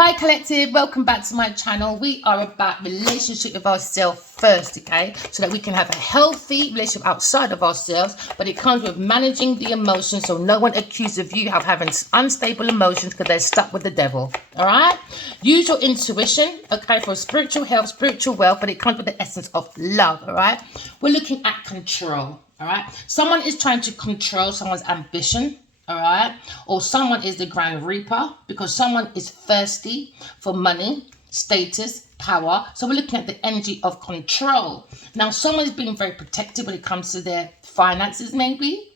Hi Collective, welcome back to my channel. We are about relationship with ourselves first, okay? So that we can have a healthy relationship outside of ourselves, but it comes with managing the emotions so no one accuses of you of having unstable emotions because they're stuck with the devil, all right? Use your intuition, okay, for spiritual health, spiritual wealth, but it comes with the essence of love, all right? We're looking at control, all right? Someone is trying to control someone's ambition, all right, or someone is the Grand Reaper because someone is thirsty for money, status, power. So we're looking at the energy of control. Now, someone is being very protective when it comes to their finances, maybe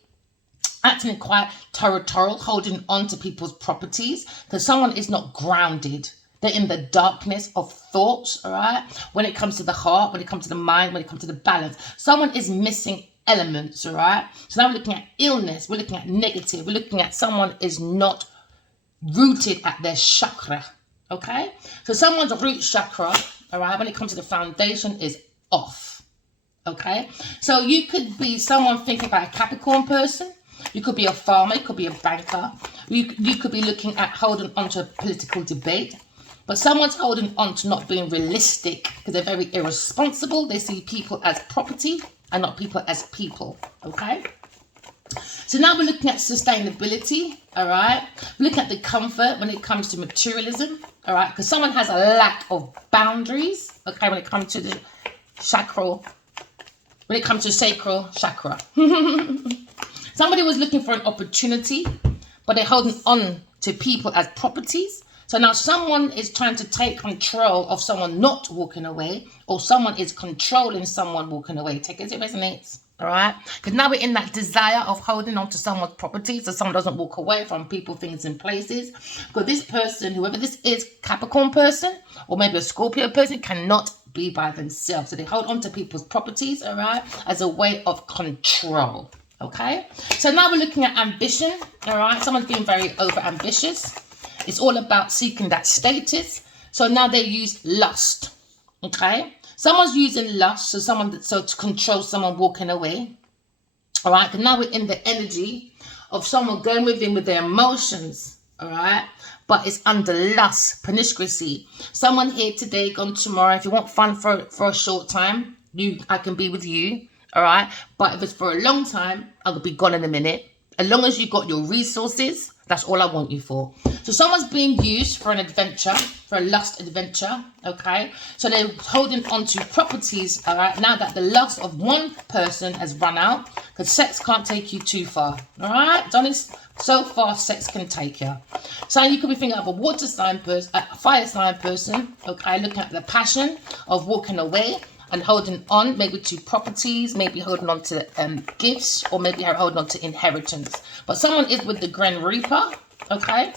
acting quite territorial, holding on to people's properties because someone is not grounded. They're in the darkness of thoughts, all right? When it comes to the heart, when it comes to the mind, when it comes to the balance, someone is missing elements, all right? So now we're looking at illness, we're looking at negative, we're looking at someone is not rooted at their chakra, okay? So someone's root chakra, all right, when it comes to the foundation is off, okay? So you could be someone thinking about a Capricorn person, you could be a farmer, you could be a banker, you could be looking at holding on to a political debate, but someone's holding on to not being realistic because they're very irresponsible. They see people as property and not people as people, okay? So now we're looking at sustainability, all right? We're looking at the comfort when it comes to materialism, all right? Because someone has a lack of boundaries, okay, when it comes to the chakra, when it comes to sacral chakra. Somebody was looking for an opportunity, but they're holding on to people as properties. So now someone is trying to take control of someone not walking away, or someone is controlling someone walking away. Take it as it resonates, all right? Because now we're in that desire of holding on to someone's property so someone doesn't walk away from people, things, and places. Because this person, whoever this is, Capricorn person, or maybe a Scorpio person, cannot be by themselves. So they hold on to people's properties, all right, as a way of control, okay? So now we're looking at ambition, all right? Someone's being very over-ambitious. It's all about seeking that status. So now they use lust, okay? Someone's using lust, so to control someone walking away, all right? Because now we're in the energy of someone going within with their emotions, all right? But it's under lust, promiscuity. Someone here today, gone tomorrow. If you want fun for a short time, I can be with you, all right? But if it's for a long time, I'll be gone in a minute. As long as you got your resources, that's all I want you for. So someone's being used for an adventure, for a lust adventure, okay? So they're holding on to properties, all right, now that the lust of one person has run out, because sex can't take you too far, all right? It's only so far sex can take you. So you could be thinking of a water sign person, a fire sign person, okay, looking at the passion of walking away and holding on maybe to properties, maybe holding on to gifts, or maybe holding on to inheritance. But someone is with the Grand Reaper, okay?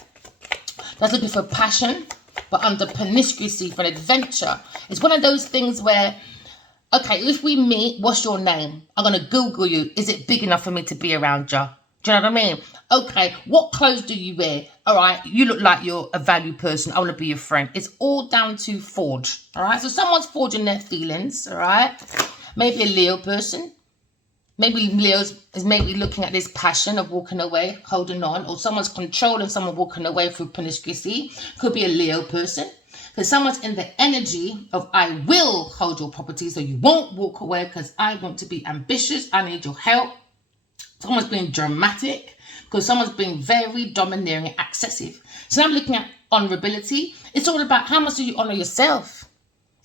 That's looking for passion, but under promiscuity for an adventure. It's one of those things where, okay, if we meet, what's your name? I'm going to Google you. Is it big enough for me to be around you? Do you know what I mean? Okay, what clothes do you wear? All right, you look like you're a value person. I want to be your friend. It's all down to forge, all right? So someone's forging their feelings, all right? Maybe a Leo person. Maybe Leo's is maybe looking at this passion of walking away, holding on, or someone's controlling someone walking away through promiscuity. Could be a Leo person. Because someone's in the energy of I will hold your property so you won't walk away because I want to be ambitious. I need your help. Someone's being dramatic because someone's being very domineering and excessive. So now I'm looking at honorability. It's all about how much do you honor yourself?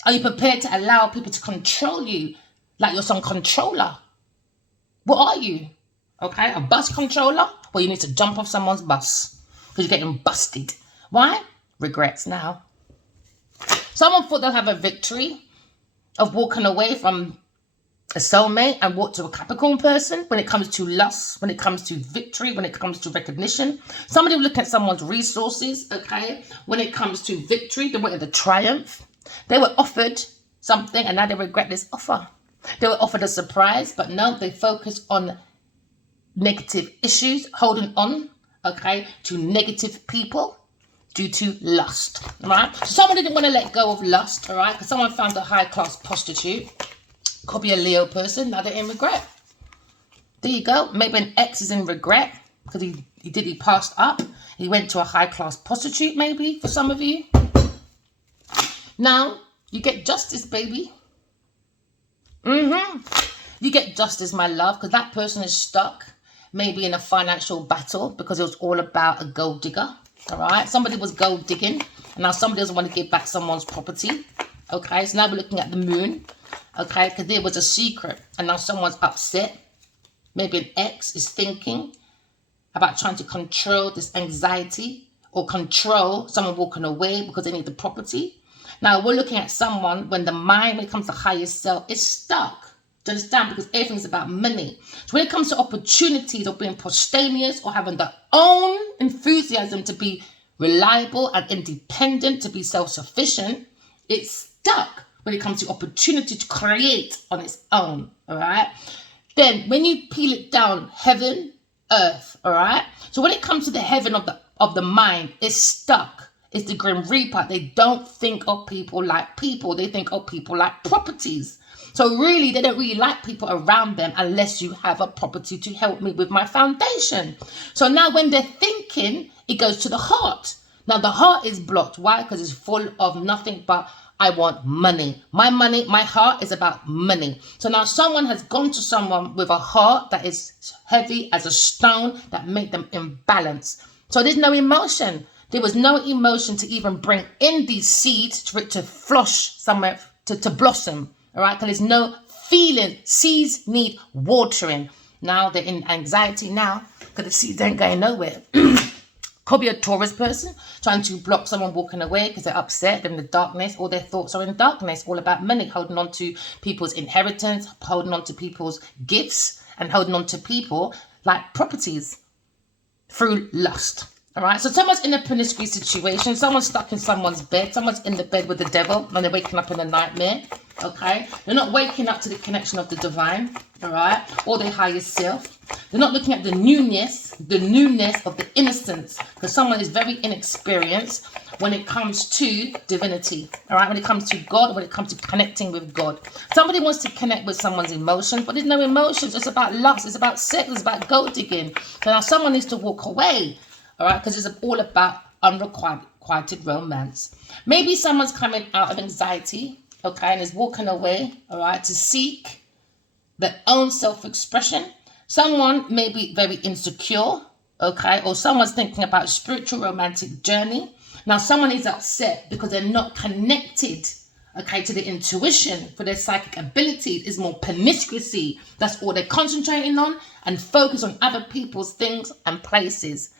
Are you prepared to allow people to control you like you're some controller? What are you? Okay, a bus controller? Well, you need to jump off someone's bus because you're getting busted. Why? Regrets now. Someone thought they'll have a victory of walking away from a soulmate and walk to a Capricorn person when it comes to lust, when it comes to victory, when it comes to recognition. Somebody will look at someone's resources, okay? When it comes to victory, they wanted the triumph. They were offered something and now they regret this offer. They were offered a surprise, but no, they focus on negative issues, holding on, okay, to negative people due to lust, all right? So someone didn't want to let go of lust, all right? Because someone found a high-class prostitute. Could be a Leo person, now they're in regret. There you go. Maybe an ex is in regret because he passed up. He went to a high-class prostitute, maybe, for some of you. Now, you get justice, baby. You get justice, my love, because that person is stuck maybe in a financial battle because it was all about a gold digger. All right. Somebody was gold digging and now somebody doesn't want to give back someone's property. Okay. So now we're looking at the moon. Okay. Because there was a secret and now someone's upset. Maybe an ex is thinking about trying to control this anxiety or control someone walking away because they need the property. Now we're looking at someone when the mind, when it comes to higher self, is stuck. Do you understand? Because everything's about money. So when it comes to opportunities of being posthumous or having their own enthusiasm to be reliable and independent, to be self-sufficient, it's stuck when it comes to opportunity to create on its own. All right. Then when you peel it down, heaven, earth. All right. So when it comes to the heaven of the mind, it's stuck. It's the Grim Reaper. They don't think of people like people. They think of people like properties. So really, they don't really like people around them unless you have a property to help me with my foundation. So now when they're thinking, it goes to the heart. Now the heart is blocked. Why? Because it's full of nothing but I want money. My heart is about money. So now someone has gone to someone with a heart that is heavy as a stone that make them imbalanced. So there's no emotion. There was no emotion to even bring in these seeds for it to flush somewhere, to blossom. All right, because there's no feeling. Seeds need watering. Now they're in anxiety now because the seeds ain't going nowhere. Could be a Taurus person trying to block someone walking away because they're upset, they're in the darkness, all their thoughts are in darkness, all about money, holding on to people's inheritance, holding on to people's gifts, and holding on to people like properties through lust. All right, so someone's in a promiscuous situation, someone's stuck in someone's bed, someone's in the bed with the devil and they're waking up in a nightmare. Okay, they're not waking up to the connection of the divine, all right, or their higher self. They're not looking at the newness of the innocence, because someone is very inexperienced when it comes to divinity, all right, when it comes to God, when it comes to connecting with God. Somebody wants to connect with someone's emotions, but there's no emotions. It's about lust, it's about sex, it's about gold digging. So now someone needs to walk away, all right, because it's all about unrequited romance. Maybe someone's coming out of anxiety, okay, and is walking away, all right, to seek their own self-expression. Someone may be very insecure, okay, or someone's thinking about a spiritual romantic journey. Now, someone is upset because they're not connected, okay, to the intuition for their psychic abilities. Is more promiscuity. That's all they're concentrating on and focus on other people's things and places,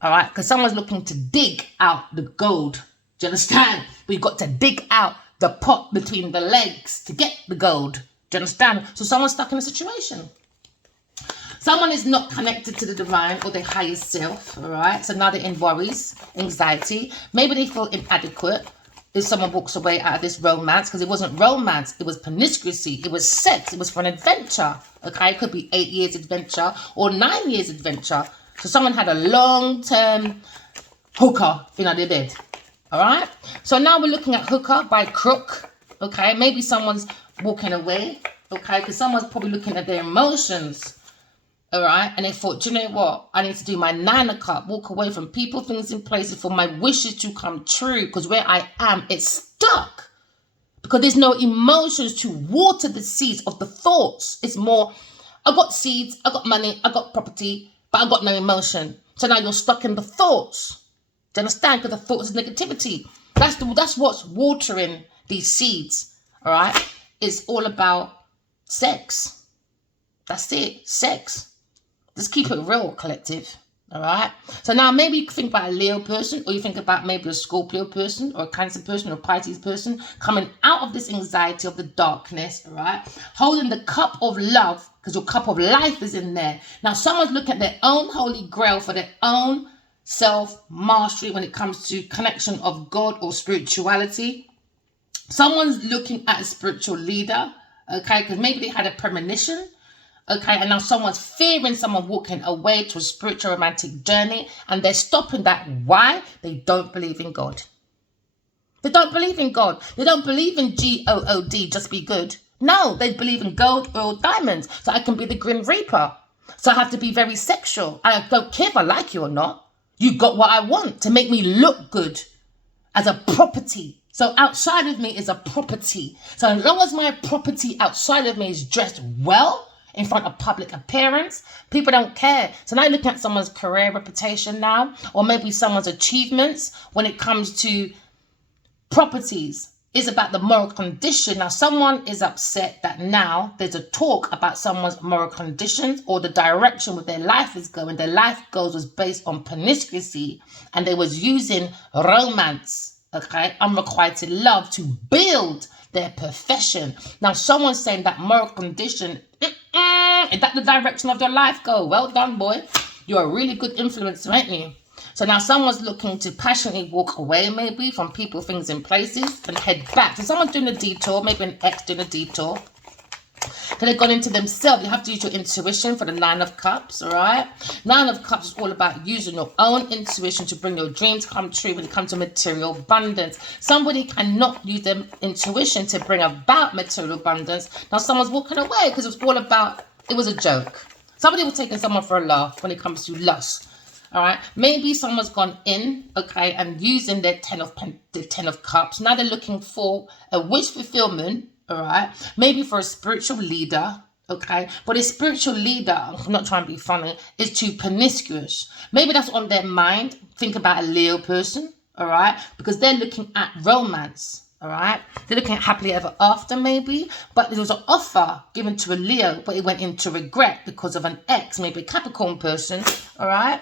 all right, because someone's looking to dig out the gold. Do you understand? We've got to dig out the pot between the legs to get the gold. Do you understand? So someone's stuck in a situation. Someone is not connected to the divine or their higher self, all right? So now they're in worries, anxiety. Maybe they feel inadequate if someone walks away out of this romance, because it wasn't romance, it was promiscuity, it was sex, it was for an adventure, okay? It could be 8 years adventure or 9 years adventure. So someone had a long-term hooker in their bed. All right. So now we're looking at hooker by crook. Okay. Maybe someone's walking away. Okay. Because someone's probably looking at their emotions. All right. And they thought, do you know what? I need to do my 9 of cup, walk away from people, things, and places for my wishes to come true. Because where I am, it's stuck. Because there's no emotions to water the seeds of the thoughts. It's more, I got seeds, I got money, I got property, but I got no emotion. So now you're stuck in the thoughts. Do you understand? Because the thoughts is negativity. That's what's watering these seeds. All right. It's all about sex. That's it. Sex. Just keep it real, collective. All right. So now maybe you think about a Leo person, or you think about maybe a Scorpio person, or a Cancer person, or a Pisces person coming out of this anxiety of the darkness. All right. Holding the cup of love, because your cup of life is in there. Now someone's looking at their own holy grail for their own self-mastery when it comes to connection of God or spirituality. Someone's looking at a spiritual leader, okay, because maybe they had a premonition, okay, and now someone's fearing someone walking away to a spiritual romantic journey, and they're stopping that. Why? They don't believe in God. They don't believe in God. They don't believe in God, just be good. No, they believe in gold, oil, diamonds. So I can be the Grim Reaper. So I have to be very sexual. I don't care if I like you or not. You got what I want to make me look good as a property. So outside of me is a property. So as long as my property outside of me is dressed well in front of public appearance, people don't care. So now you're looking at someone's career reputation now, or maybe someone's achievements when it comes to properties. Is about the moral condition. Now someone is upset that now there's a talk about someone's moral conditions or the direction where their life is going. Their life goals was based on promiscuity, and they was using romance, okay, unrequited love to build their profession. Now someone's saying that moral condition, is that the direction of their life go? Well done, boy. You're a really good influencer, ain't you? So now someone's looking to passionately walk away maybe from people, things, and places and head back. So someone's doing a detour, maybe an ex doing a detour. So they've gone into themselves. You have to use your intuition for the Nine of Cups, all right? Nine of Cups is all about using your own intuition to bring your dreams come true when it comes to material abundance. Somebody cannot use their intuition to bring about material abundance. Now someone's walking away because it was a joke. Somebody was taking someone for a laugh when it comes to lust. All right, maybe someone's gone in, okay, and using their ten of cups. Now they're looking for a wish fulfillment, all right, maybe for a spiritual leader, okay, but a spiritual leader, I'm not trying to be funny, is too promiscuous. Maybe that's on their mind. Think about a Leo person, all right, because they're looking at romance. All right, they're looking at happily ever after maybe, but there was an offer given to a Leo, but it went into regret because of an ex, maybe a Capricorn person, all right,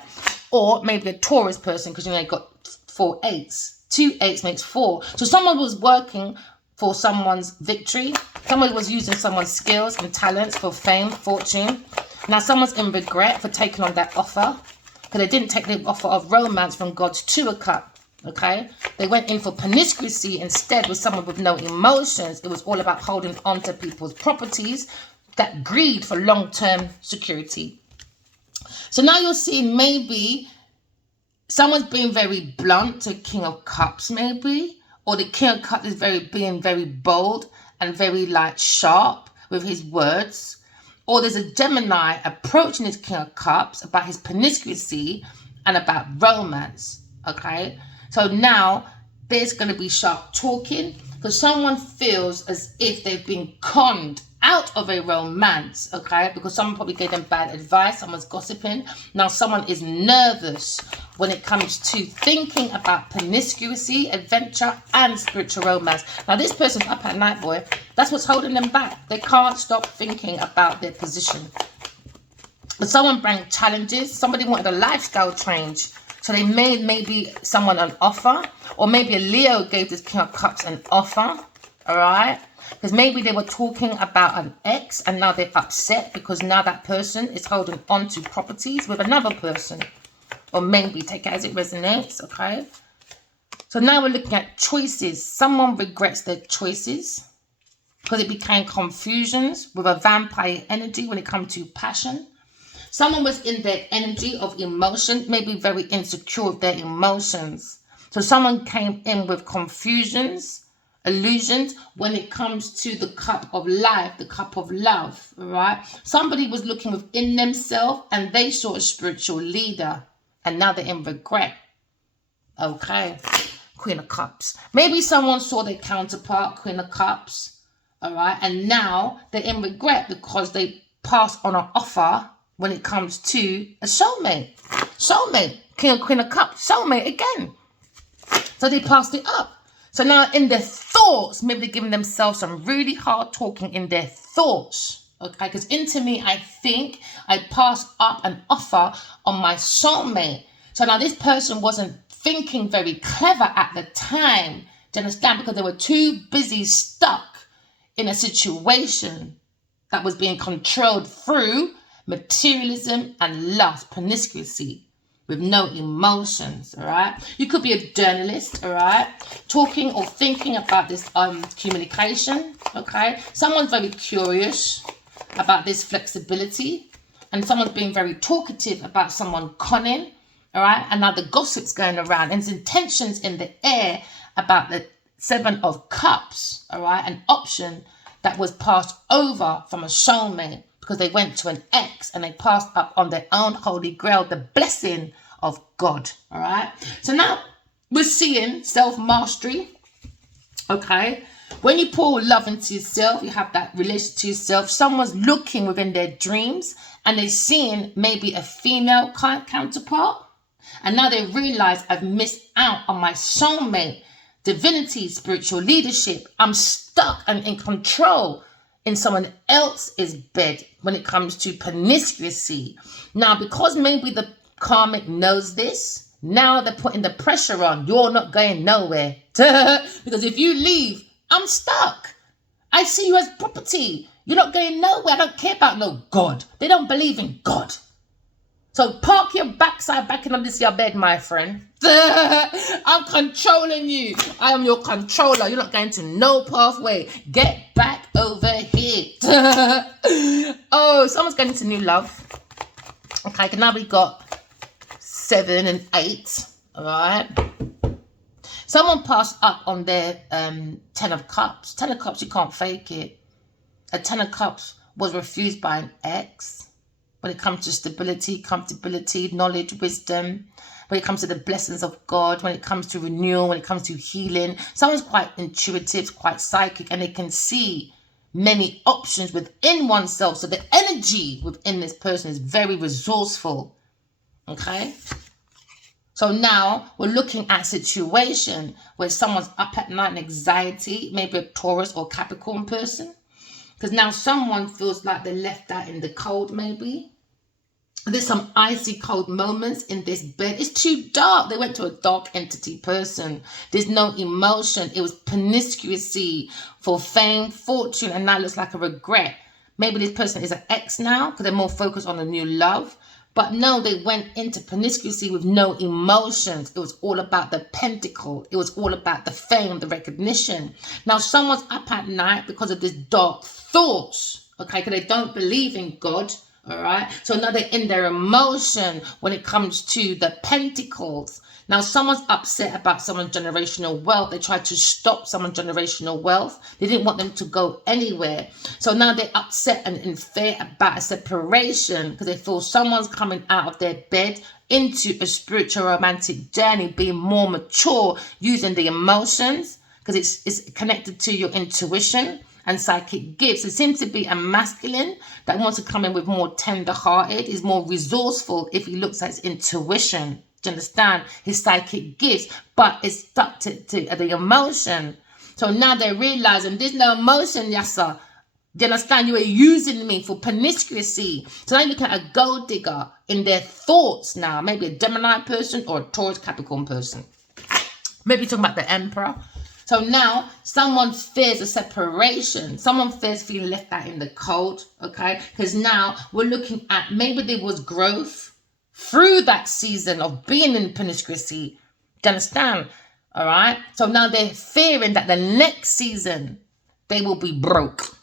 or maybe a Taurus person, because you got 4 8s. 2 8s makes 4. So someone was working for someone's victory. Someone was using someone's skills and talents for fame, fortune. Now someone's in regret for taking on that offer because they didn't take the offer of romance from God's 2 of Cups. Okay, they went in for promiscuity instead with someone with no emotions. It was all about holding on to people's properties, that greed for long-term security. So now you're seeing maybe someone's being very blunt to King of Cups maybe, or the King of Cups is being very bold and very sharp with his words, or there's a Gemini approaching his King of Cups about his promiscuity and about romance. Okay, so now there's going to be sharp talking because someone feels as if they've been conned out of a romance, okay, because someone probably gave them bad advice, someone's gossiping. Now someone is nervous when it comes to thinking about promiscuity, adventure, and spiritual romance. Now this person's up at night, boy. That's what's holding them back. They can't stop thinking about their position. But someone brought challenges. Somebody wanted a lifestyle change. So they made maybe someone an offer, or maybe a Leo gave this King of Cups an offer, all right? Because maybe they were talking about an ex and now they're upset because now that person is holding on to properties with another person. Or maybe take it as it resonates, okay? So now we're looking at choices. Someone regrets their choices because it became confusions with a vampire energy when it comes to passion. Someone was in their energy of emotion, maybe very insecure with their emotions. So someone came in with confusions, illusions when it comes to the cup of life, the cup of love, all right? Somebody was looking within themselves and they saw a spiritual leader and now they're in regret. Okay, Queen of Cups. Maybe someone saw their counterpart, Queen of Cups, all right? And now they're in regret because they passed on an offer when it comes to a soulmate. Soulmate, King and Queen of Cups, soulmate again. So they passed it up. So now in their thoughts, maybe they're giving themselves some really hard talking in their thoughts. Okay, because into me, I think I passed up an offer on my soulmate. So now this person wasn't thinking very clever at the time. Do you understand? Because they were too busy stuck in a situation that was being controlled through materialism and lust, promiscuity, with no emotions, all right? You could be a journalist, all right? Talking or thinking about this communication, okay? Someone's very curious about this flexibility, and someone's being very talkative about someone conning, all right? And now the gossip's going around, and there's intentions in the air about the 7 of Cups, all right? An option that was passed over from a soulmate, because they went to an ex and they passed up on their own holy grail, the blessing of God, all right? So now we're seeing self-mastery, Okay? When you pour love into yourself, you have that relation to yourself. Someone's looking within their dreams and they're seeing maybe a female counterpart. And now they realize I've missed out on my soulmate, divinity, spiritual leadership. I'm stuck and in control in someone else's bed when it comes to promiscuity. Now, because maybe the karmic knows this, now they're putting the pressure on. You're not going nowhere. Because if you leave, I'm stuck. I see you as property. You're not going nowhere. I don't care about no God. They don't believe in God. So park your backside back in on this your bed, my friend. I'm controlling you. I am your controller. You're not going to no pathway. Get back over here. Oh, someone's getting into new love. Okay, now we got 7 and 8. All right. Someone passed up on their 10 of Cups. 10 of Cups, you can't fake it. A 10 of Cups was refused by an ex. When it comes to stability, comfortability, knowledge, wisdom, when it comes to the blessings of God, when it comes to renewal, when it comes to healing. Someone's quite intuitive, quite psychic, and they can see many options within oneself. So the energy within this person is very resourceful. Okay? So now we're looking at a situation where someone's up at night in anxiety, maybe a Taurus or Capricorn person. Because now someone feels like they're left out in the cold, maybe. There's some icy cold moments in this bed. It's too dark. They went to a dark entity person. There's no emotion. It was promiscuity for fame, fortune, and now it looks like a regret. Maybe this person is an ex now because they're more focused on a new love. But no, they went into promiscuity with no emotions. It was all about the pentacle. It was all about the fame, the recognition. Now, someone's up at night because of this dark thoughts, okay? Because they don't believe in God, all right? So now they're in their emotion when it comes to the pentacles. Now, someone's upset about someone's generational wealth. They tried to stop someone's generational wealth. They didn't want them to go anywhere. So now they're upset and in fear about a separation because they feel someone's coming out of their bed into a spiritual romantic journey, being more mature, using the emotions because it's connected to your intuition and psychic gifts. It seems to be a masculine that wants to come in with more tender-hearted, is more resourceful if he looks at his intuition. Do you understand? His psychic gifts, but it's stuck to the emotion. So now they're realizing there's no emotion, yassa. Do you understand? You were using me for promiscuity. So now you're looking at a gold digger in their thoughts now. Maybe a Gemini person or a Taurus Capricorn person. Maybe you're talking about the Emperor. So now someone fears a separation. Someone fears feeling left out in the cold, okay? Because now we're looking at maybe there was growth through that season of being in promiscuity. Do you understand? All right? So now they're fearing that the next season they will be broke,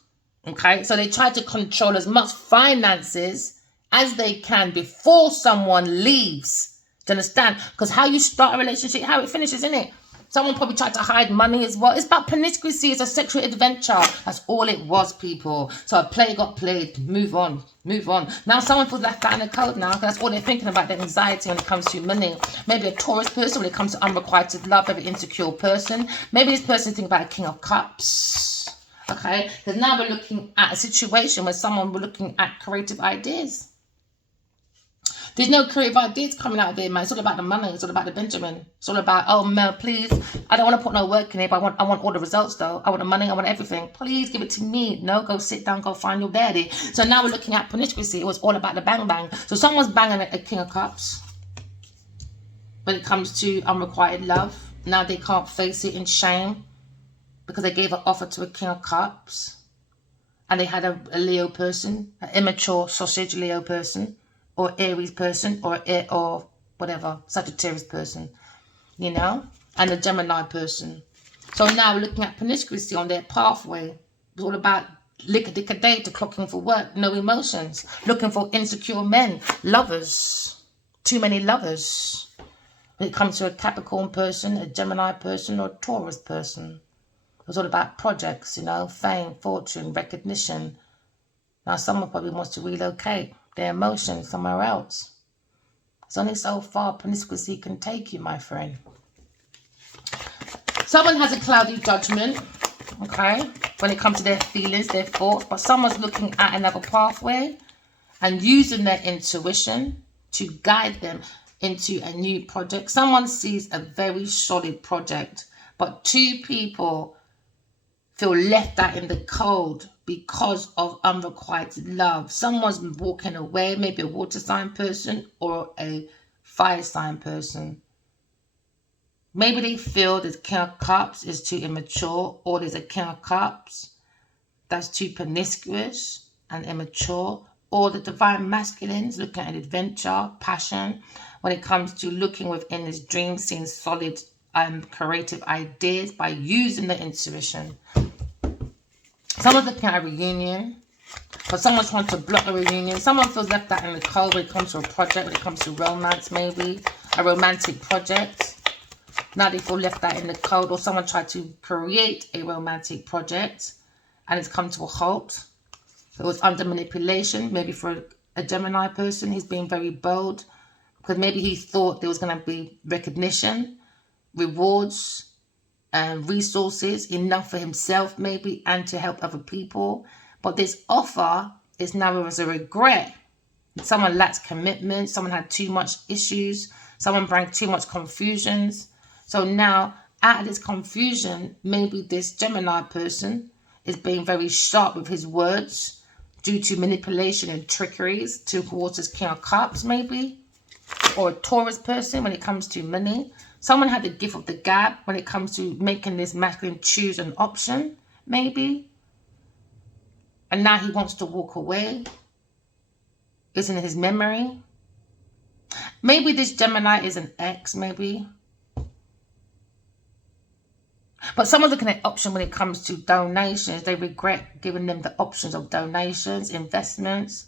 okay? So they try to control as much finances as they can before someone leaves. Do you understand? Because how you start a relationship, how it finishes, isn't it? Someone probably tried to hide money as well. It's about promiscuity. It's a sexual adventure. That's all it was, people. So a play got played. Move on. Move on. Now someone feels left out in the cold now. That's all they're thinking about, their anxiety when it comes to money. Maybe a Taurus person when it comes to unrequited love. Very insecure person. Maybe this person thinking about a King of Cups. Okay? Because now we're looking at a situation where we're looking at creative ideas. There's no creative ideas coming out of there, man. It's all about the money. It's all about the Benjamin. It's all about, oh, Mel, please. I don't want to put no work in it, but I want all the results, though. I want the money. I want everything. Please give it to me. No, go sit down. Go find your daddy. So now we're looking at promiscuity. It was all about the bang bang. So someone's banging a King of Cups when it comes to unrequited love. Now they can't face it in shame because they gave an offer to a King of Cups. And they had a Leo person, an immature sausage Leo person, or Aries person, or whatever, Sagittarius person, you know, and a Gemini person. So now we're looking at promiscuity on their pathway. It's all about lick-a-dick-a day to clocking for work, no emotions, looking for insecure men, lovers, too many lovers. When it comes to a Capricorn person, a Gemini person, or a Taurus person, it's all about projects, you know, fame, fortune, recognition. Now someone probably wants to relocate their emotions somewhere else. It's only so far promiscuity can take you, my friend. Someone has a cloudy judgment, okay, when it comes to their feelings, their thoughts, but someone's looking at another pathway and using their intuition to guide them into a new project. Someone sees a very solid project, but two people feel left out in the cold because of unrequited love. Someone's walking away, maybe a water sign person or a fire sign person. Maybe they feel the King of Cups is too immature, or there's a King of Cups that's too promiscuous and immature, or the Divine Masculine is looking at adventure, passion, when it comes to looking within his dreams, seeing solid creative ideas by using the intuition. Someone's looking at a reunion, but someone's trying to block a reunion. Someone feels left out in the cold when it comes to a project, when it comes to romance, maybe a romantic project. Now they feel left out in the cold, or someone tried to create a romantic project and it's come to a halt. It was under manipulation, maybe for a Gemini person. He's being very bold because maybe he thought there was going to be recognition, rewards, and resources, enough for himself maybe and to help other people. But this offer is now as a regret. Someone lacks commitment. Someone had too much issues. Someone brought too much confusions. So now, out of this confusion, maybe this Gemini person is being very sharp with his words due to manipulation and trickeries towards his King of Cups, maybe. Or a Taurus person when it comes to money. Someone had the gift of the gab when it comes to making this masculine choose an option, maybe. And now he wants to walk away. It's in his memory. Maybe this Gemini is an ex, maybe. But someone's looking at option when it comes to donations. They regret giving them the options of donations, investments.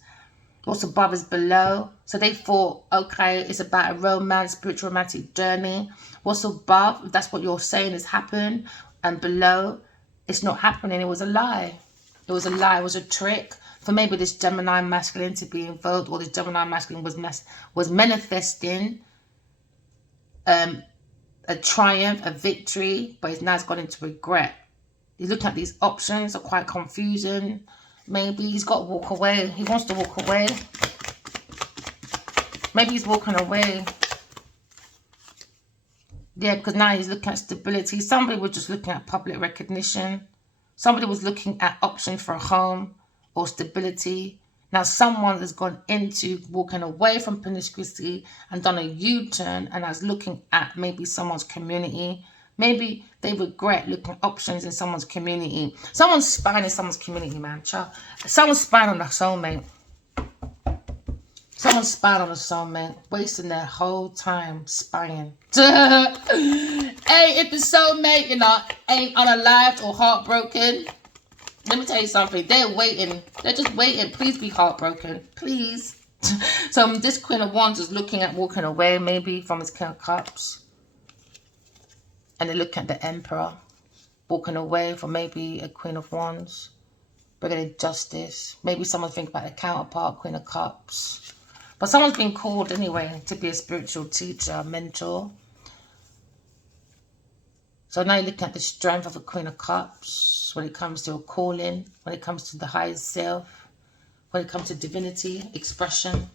What's above is below. So they thought, okay, it's about a romance, spiritual romantic journey. What's above, if that's what you're saying has happened, and below, it's not happening. It was a lie. It was a lie. It was a trick for maybe this Gemini masculine to be involved, or this Gemini masculine was manifesting a triumph, a victory, but now it's gone into regret. He's looking at these options, are quite confusing. Maybe he's got to walk away. He wants to walk away. Maybe he's walking away. Yeah, because now he's looking at stability. Somebody was just looking at public recognition. Somebody was looking at options for a home or stability. Now someone has gone into walking away from promiscuity and done a U-turn and is looking at maybe someone's community. Maybe they regret looking at options in someone's community. Someone's spying in someone's community, man. Someone's spying on a soulmate. Someone's spying on a soulmate, wasting their whole time spying. Hey, if the soulmate, ain't unalived or heartbroken, let me tell you something. They're waiting. They're just waiting. Please be heartbroken. Please. So this Queen of Wands is looking at walking away, maybe from his King of Cups. And they're looking at the Emperor, walking away from maybe a Queen of Wands, bringing in justice. Maybe someone think about a counterpart, Queen of Cups. But someone's been called anyway to be a spiritual teacher, mentor. So now you're looking at the strength of a Queen of Cups when it comes to a calling, when it comes to the highest self, when it comes to divinity, expression.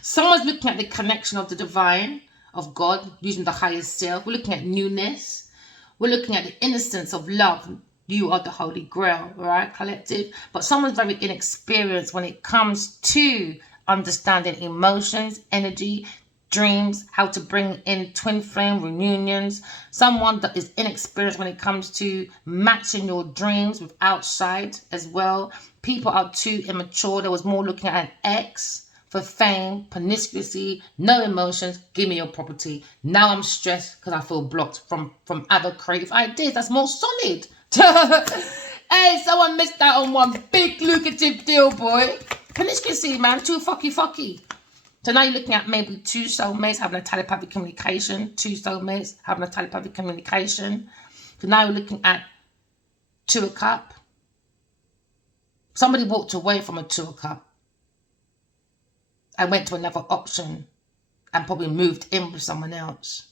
Someone's looking at the connection of the divine, of God, using the highest self. We're looking at newness. We're looking at the innocence of love. You are the Holy Grail, right, collective? But someone's very inexperienced when it comes to understanding emotions, energy, dreams, how to bring in twin flame reunions. Someone that is inexperienced when it comes to matching your dreams with outside as well. People are too immature. There was more looking at an ex for fame, promiscuity, no emotions. Give me your property. Now I'm stressed because I feel blocked from other creative ideas. That's more solid. Hey, someone missed out on one big lucrative deal, boy. Promiscuity, man. Too fucky. So now you're looking at maybe two soulmates having a telepathic communication. Two soulmates having a telepathic communication. So now you're looking at Two of Cup. Somebody walked away from a Two of Cup and went to another option and probably moved in with someone else.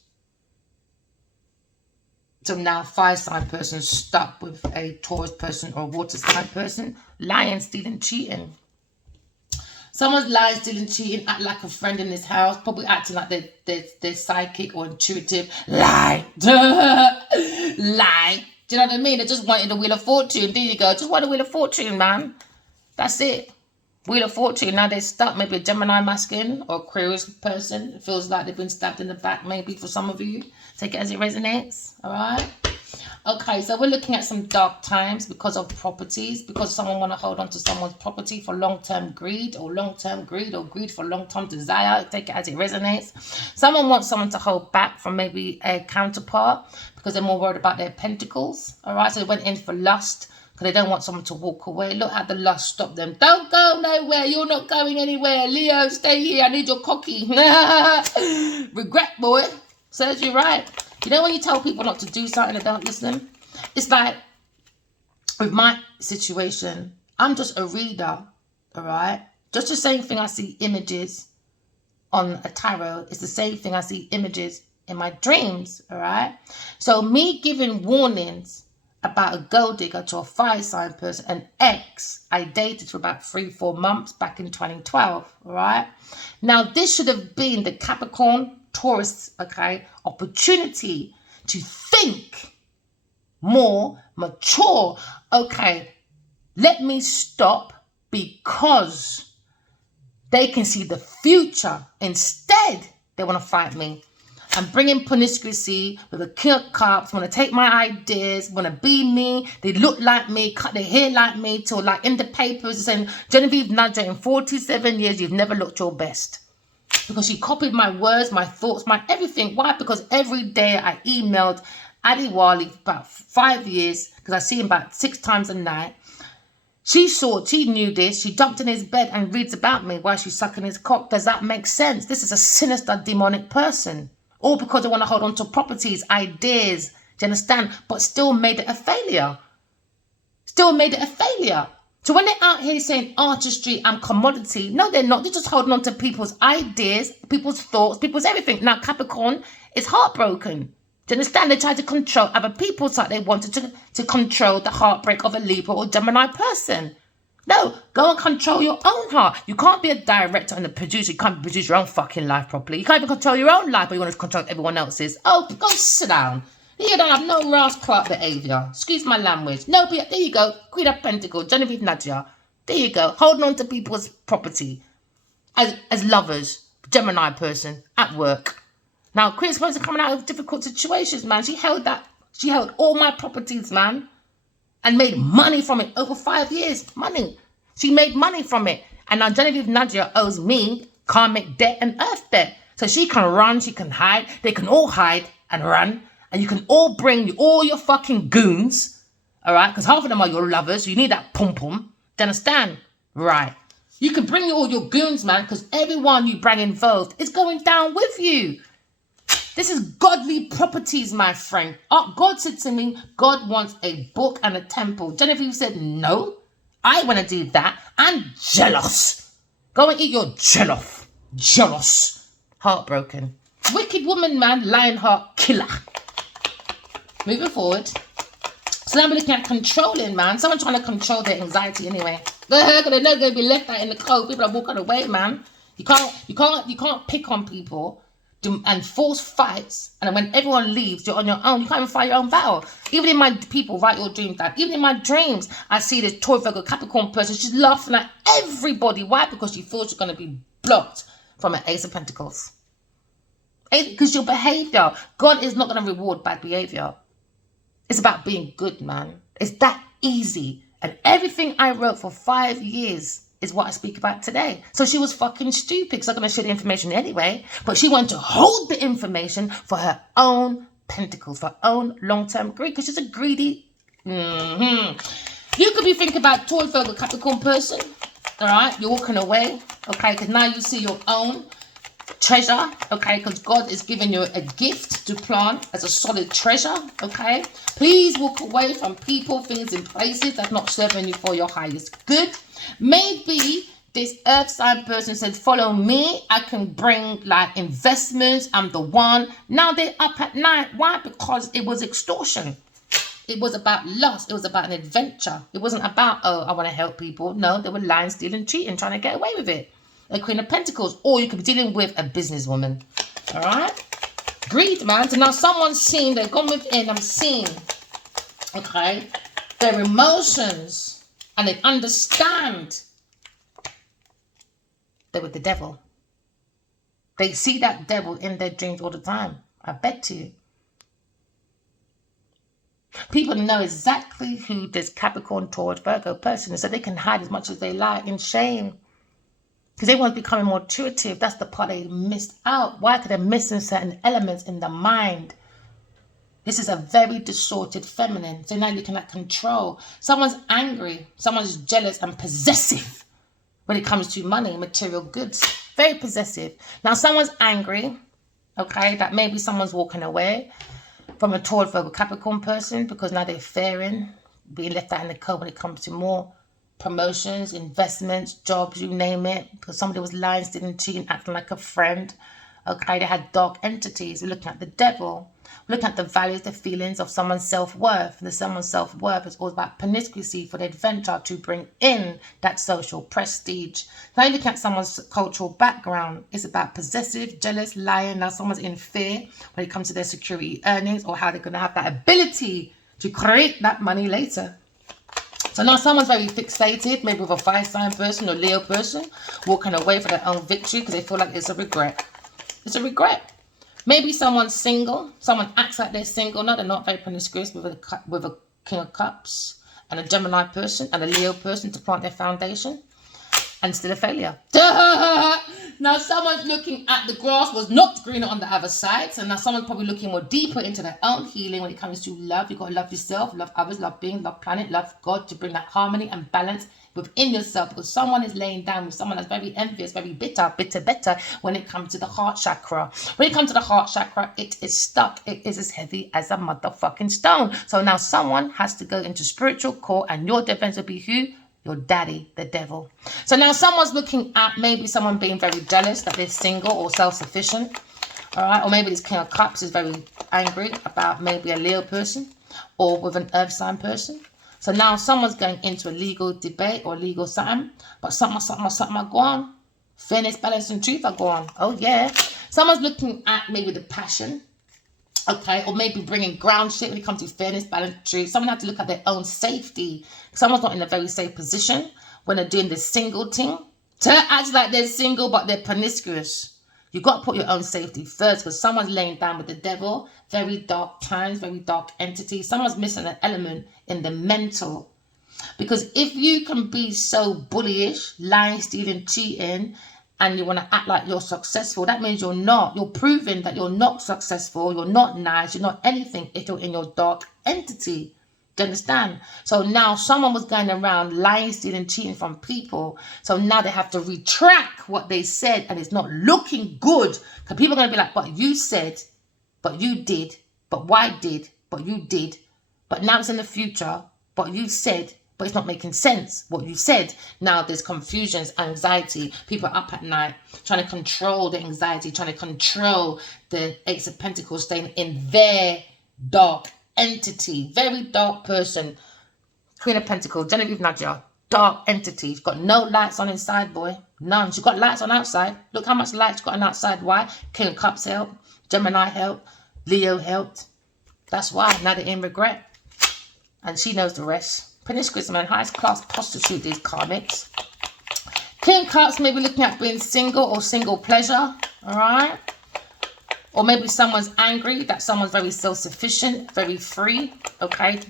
So now fire sign person stuck with a Taurus person or a water sign person. Lying, stealing, cheating. Someone's lying, stealing, cheating, act like a friend in this house, probably acting like they're psychic or intuitive. Lie. Lie. Do you know what I mean? They just wanted the Wheel of Fortune. There you go. Just want the Wheel of Fortune, man. That's it. Wheel of Fortune. Now they're stuck. Maybe a Gemini masculine or Aquarius person. It feels like they've been stabbed in the back, maybe for some of you. Take it as it resonates. All right. Okay, so we're looking at some dark times because of properties, because someone want to hold on to someone's property for long-term greed or greed for long-term desire. Take it as it resonates. Someone wants someone to hold back from maybe a counterpart because they're more worried about their pentacles. All right, so they went in for lust because they don't want someone to walk away. Look at the lust stop them. Don't go nowhere. You're not going anywhere. Leo, stay here. I need your cocky. Regret, boy. Serves you right. You know when you tell people not to do something and they don't listen? It's like, with my situation, I'm just a reader, all right? Just the same thing I see images on a tarot. It's the same thing I see images in my dreams, all right? So me giving warnings about a gold digger to a fire sign person, an ex I dated for about 3-4 months back in 2012, all right? Now, this should have been the Capricorn Taurus, okay, opportunity to think more mature. Okay, let me stop because they can see the future. Instead, they want to fight me. I'm bringing promiscuity with a king of cups, want to take my ideas, want to be me. They look like me, cut their hair like me, till like in the papers saying, Genevieve Nadja, in 47 years, you've never looked your best. Because she copied my words, my thoughts, my everything. Why? Because every day I emailed Adi Wali for about 5 years, because I see him about 6 times a night. She knew this. She jumped in his bed and reads about me while she's sucking his cock. Does that make sense? This is a sinister, demonic person. All because they want to hold on to properties, ideas, do you understand? But still made it a failure. Still made it a failure. So when they're out here saying artistry and commodity, no, they're not. They're just holding on to people's ideas, people's thoughts, people's everything. Now, Capricorn is heartbroken. Do you understand? They tried to control other people, so they wanted to control the heartbreak of a Libra or Gemini person. No, go and control your own heart. You can't be a director and a producer. You can't produce your own fucking life properly. You can't even control your own life, but you want to control everyone else's. Oh, go sit down. You don't have no Ross Clark behaviour. Excuse my language. No, but there you go. Queen of Pentacles, Genevieve Nadja. There you go. Holding on to people's property as lovers. Gemini person at work. Now, Chris person coming out of difficult situations, man. She held all my properties, man, and made money from it over 5 years. Money. She made money from it. And now Genevieve Nadja owes me karmic debt and earth debt. So she can run, she can hide. They can all hide and run. And you can all bring all your fucking goons, all right? Because half of them are your lovers. So you need that pum-pum. Do you understand? Right. You can bring all your goons, man, because everyone you bring involved is going down with you. This is godly properties, my friend. Oh, God said to me, God wants a book and a temple. Genevieve said, no, I want to do that. I'm jealous. Go and eat your jollof. Jealous. Heartbroken. Wicked woman, man. Lionheart killer. Moving forward. So now we're looking at controlling, man. Someone trying to control their anxiety anyway. They're not going to be left out in the cold. People are walking away, man. You can't pick on people and force fights. And when everyone leaves, you're on your own. You can't even fight your own battle. Even in my people, write your dreams down. Even in my dreams, I see this Taurus Virgo Capricorn person. She's laughing at everybody. Why? Because she feels she's going to be blocked from an Ace of Pentacles. Because your behavior, God is not going to reward bad behavior. It's about being good, man. It's that easy. And everything I wrote for 5 years is what I speak about today. So she was fucking stupid because I'm going to share the information anyway. But she wanted to hold the information for her own pentacles, for her own long-term greed, because she's a greedy. You could be thinking about Taurus Virgo Capricorn person. All right? You're walking away. Okay? Because now you see your own treasure, okay, because God is giving you a gift to plant as a solid treasure, okay. Please walk away from people, things, and places that's not serving you for your highest good. Maybe This earth sign person said, follow me. I can bring like investments. I'm the one. Now they're up at night. Why? Because it was extortion. It was about loss. It was about an adventure. It wasn't about, oh, I want to help people. No, they were lying, stealing, cheating, trying to get away with it. A Queen of Pentacles. Or you could be dealing with a businesswoman. All right? Greed, man. So now someone's seen, they've gone within, I'm seeing, okay, their emotions, and they understand they're with the devil. They see that devil in their dreams all the time. I bet you. People know exactly who this Capricorn, Taurus, Virgo person is, so they can hide as much as they like in shame. Because everyone's becoming more intuitive. That's the part they missed out. Why? Because they're missing certain elements in the mind. This is a very distorted feminine. So now you're looking at control. Someone's angry. Someone's jealous and possessive when it comes to money, material goods. Very possessive. Now someone's angry. Okay, that maybe someone's walking away from a Taurus, Virgo, Capricorn person because now they're fearing being left out in the cold when it comes to more promotions, investments, jobs, you name it. Because somebody was lying, stealing, cheating, acting like a friend. Okay, they had dark entities. We're looking at the devil. We're looking at the values, the feelings of someone's self-worth. And someone's self-worth is all about promiscuity for the adventure to bring in that social prestige. Now you're looking at someone's cultural background. It's about possessive, jealous, lying. Now someone's in fear when it comes to their security earnings or how they're going to have that ability to create that money later. So now someone's very fixated, maybe with a fire sign person or Leo person, walking away for their own victory because they feel like it's a regret. It's a regret. Maybe someone's single. Someone acts like they're single. No, they're not very promiscuous with a King of Cups and a Gemini person and a Leo person to plant their foundation. And still a failure. Now someone's looking at the grass was not greener on the other side. So now someone's probably looking more deeper into their own healing when it comes to love. You've got to love yourself, love others, love being, love planet, love God to bring that harmony and balance within yourself. Because someone is laying down with someone that's very envious, very bitter when it comes to the heart chakra. When it comes to the heart chakra, it is stuck. It is as heavy as a motherfucking stone. So now someone has to go into spiritual court and your defense will be who? Your daddy, the devil. So now someone's looking at maybe someone being very jealous that they're single or self-sufficient. All right. Or maybe this King of Cups is very angry about maybe a Leo person or with an earth sign person. So now someone's going into a legal debate or legal something. But something go on. Fairness, balance and truth are go on. Oh, yeah. Someone's looking at maybe the passion. Okay, or maybe bringing ground shit when it comes to fairness, balance, truth. Someone has to look at their own safety. Someone's not in a very safe position when they're doing this single thing. To act like they're single, but they're promiscuous. You've got to put your own safety first because someone's laying down with the devil. Very dark times, very dark entity. Someone's missing an element in the mental. Because if you can be so bullyish, lying, stealing, cheating, and you want to act like you're successful, that means you're not. You're proving that you're not successful, you're not nice, you're not anything if you're in your dark entity. Do you understand? So now someone was going around lying, stealing, cheating from people. So now they have to retract what they said and it's not looking good. Because people are going to be like, but you said, but you did, but why did, but you did. But now it's in the future, but you said, but it's not making sense what you said. Now there's confusions, anxiety. People are up at night trying to control the anxiety, trying to control the Ace of Pentacles, staying in their dark entity. Very dark person. Queen of Pentacles, Genevieve Nadia, dark entity. She's got no lights on inside, boy. None. She's got lights on outside. Look how much light she's got on outside. Why? King of Cups helped. Gemini helped. Leo helped. That's why. Now they're in regret. And she knows the rest. Promiscuous, man, highest class prostitute, these karmics. King Cups may be looking at being single or single pleasure, all right? Or maybe someone's angry that someone's very self-sufficient, very free, okay?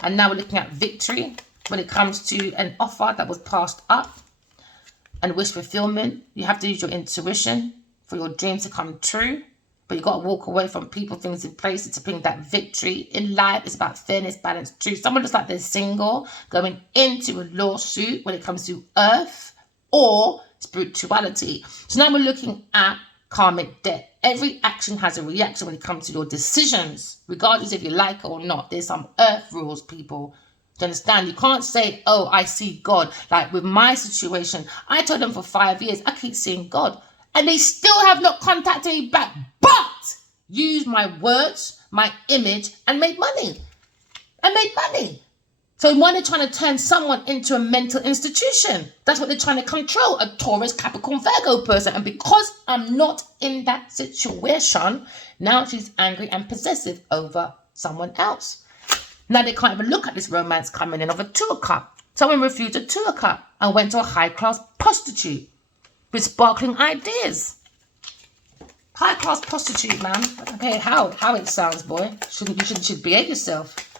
And now we're looking at victory when it comes to an offer that was passed up and wish fulfillment. You have to use your intuition for your dreams to come true. But you've got to walk away from people, things, and places to bring that victory. In life, it's about fairness, balance, truth. Someone looks like they're single, going into a lawsuit when it comes to earth or spirituality. So now we're looking at karmic debt. Every action has a reaction when it comes to your decisions, regardless if you like it or not. There's some earth rules, people. Do you understand? You can't say, oh, I see God. Like with my situation, I told them for 5 years, I keep seeing God. And they still have not contacted me back, but used my words, my image, and made money. So why are they trying to turn someone into a mental institution? That's what they're trying to control, a Taurus, Capricorn, Virgo person. And because I'm not in that situation, now she's angry and possessive over someone else. Now they can't even look at this romance coming in of a 2 of cup. Someone refused a 2 of cup and went to a high-class prostitute with sparkling ideas. High-class prostitute, man. Okay, how it sounds, boy. You should behave yourself.